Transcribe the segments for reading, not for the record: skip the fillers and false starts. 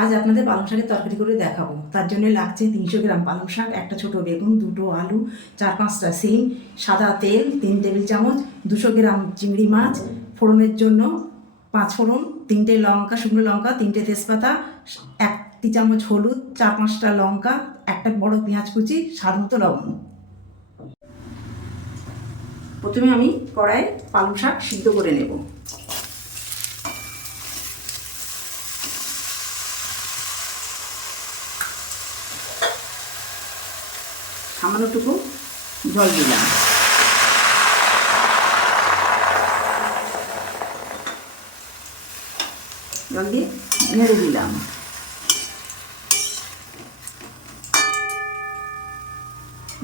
আজ আপনাদের পালং শাকের তরকারি করে দেখাবো। তার জন্য লাগছে 300 গ্রাম পালং শাক, একটা ছোটো বেগুন, 2টো আলু, 4-5টা সিম, সাদা তেল 3 টেবিল চামচ, 200 গ্রাম চিংড়ি মাছ, ফোড়নের জন্য 5 ফোড়ন, 3টে লঙ্কা, শুকনো লঙ্কা, 3টে তেজপাতা, 1 চামচ হলুদ, 4-5টা লঙ্কা, একটা বড় পেঁয়াজ কুচি, স্বাদ মতো লবণ। প্রথমে আমি কড়াইয়ে পালং শাক সিদ্ধ করে নেব। সামান্যটুকু জল দিলাম, জল দিয়ে নেড়ে দিলাম,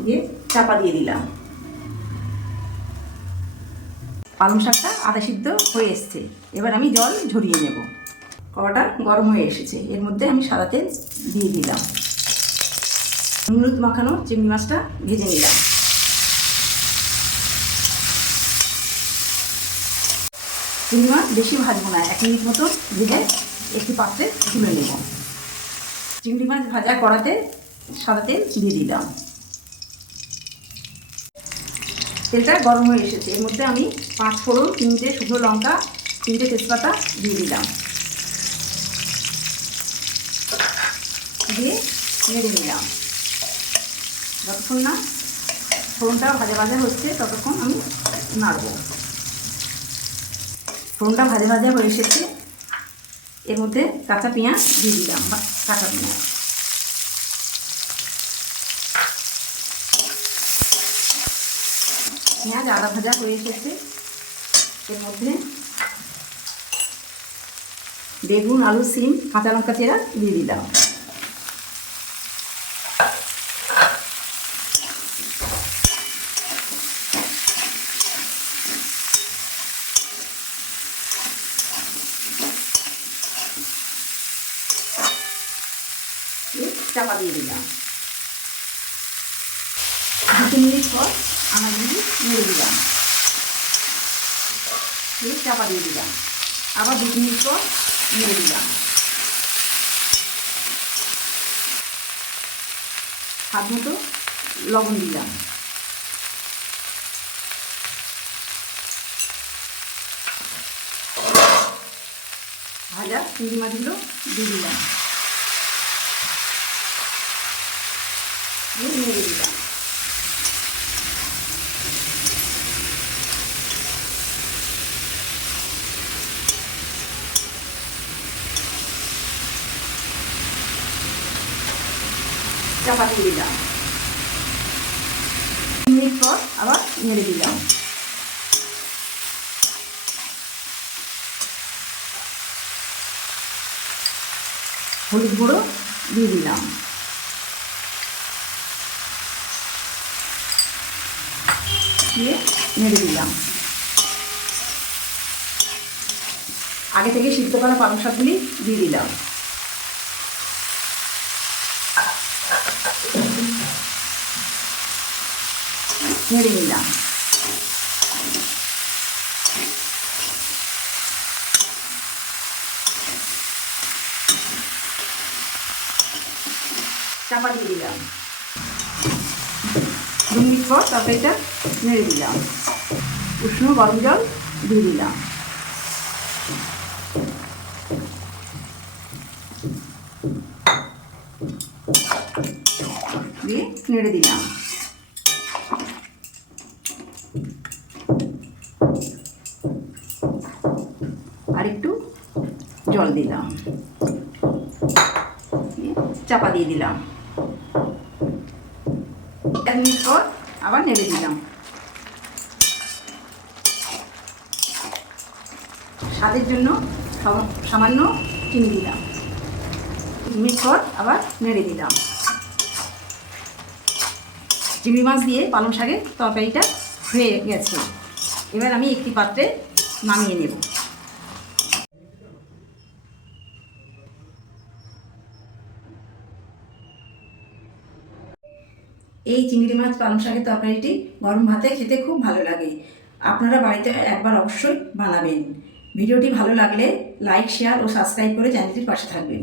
দিয়ে চাপা দিয়ে দিলাম। পালং শাকটা আধা সিদ্ধ হয়ে এসছে, এবার আমি জল ঝরিয়ে নেব। কড়াটা গরম হয়ে এসেছে, এর মধ্যে আমি সাদা তেল দিয়ে দিলাম। হলুদ মাখানো চিংড়ি মাছটা ভেজে নিলাম। চিংড়ি মাছ বেশি ভাজবো না, 1 মিনিট মতো ভেজে একটি পাত্রে তুলে নেব। চিংড়ি মাছ ভাজা কড়াতে সাদা তেল দিয়ে দিলাম। তেলটা গরম হয়ে এসেছে, এর মধ্যে আমি 5 ফোড়ন, 3টে শুকনো লঙ্কা, 3টে তেজপাতা দিয়ে দিলাম, দিয়ে নেড়ে নিলাম। যতক্ষণ না ফোড়নটা ভাজা ভাজা হচ্ছে ততক্ষণ আমি নাড়ব। ফোড়নটা ভাজা ভাজা হয়ে এসেছে, এর মধ্যে কাঁচা পেঁয়াজ দিয়ে দিলাম, কাঁচা পেঁয়াজ। পেঁয়াজ আদা ভাজা হয়ে এসেছে, এর মধ্যে বেগুন, আলু, সিম, কাঁচা লঙ্কা চেরা দিয়ে দিলাম। চাপা দিয়ে দিলাম। 2 মিনিট পর আনাজগুলি নেড়ে দিলাম, চাপা দিয়ে দিলাম। আবার 2 মিনিট পর নেড়ে দিলাম। স্বাদ মতো লবণ দিলাম। ভাজা চিংড়ি মাছগুলো দিয়ে দিলাম, নেড়ে দিলাম। চাপা দিয়ে দিলাম। 2 মিনিট পর আবার নেড়ে দিলাম। হলুদ গুঁড়ো দিয়ে দিলাম, দিয়ে নেড়ে দিলাম। আগে থেকে সিদ্ধ করা পালং শাকগুলি দিয়ে দিলাম। নেড়ে নিলাম। চাপা দিয়ে দিলাম। 2 মিনিট পর তরকারিটা নেড়ে দিলাম। উষ্ণ গরম জল দিয়ে দিলাম, দিয়ে নেড়ে দিলাম। আর একটু জল দিলাম, চাপা দিয়ে দিলাম। 1 মিনিট পর আবার নেড়ে দিলাম। স্বাদের জন্য সামান্য চিনি দিলাম। 2 মিনিট পর আবার নেড়ে দিলাম। চিংড়ি মাছ দিয়ে পালং শাকের তরকারিটা হয়ে গেছে, এবার আমি একটি পাত্রে নামিয়ে নেব। এই চিংড়ি মাছ পালং শাকের তরকারিটি গরম ভাতে খেতে খুব ভালো লাগে। আপনারা বাড়িতে একবার অবশ্যই বানাবেন। ভিডিওটি ভালো লাগলে লাইক, শেয়ার ও সাবস্ক্রাইব করে চ্যানেলটির পাশে থাকবেন।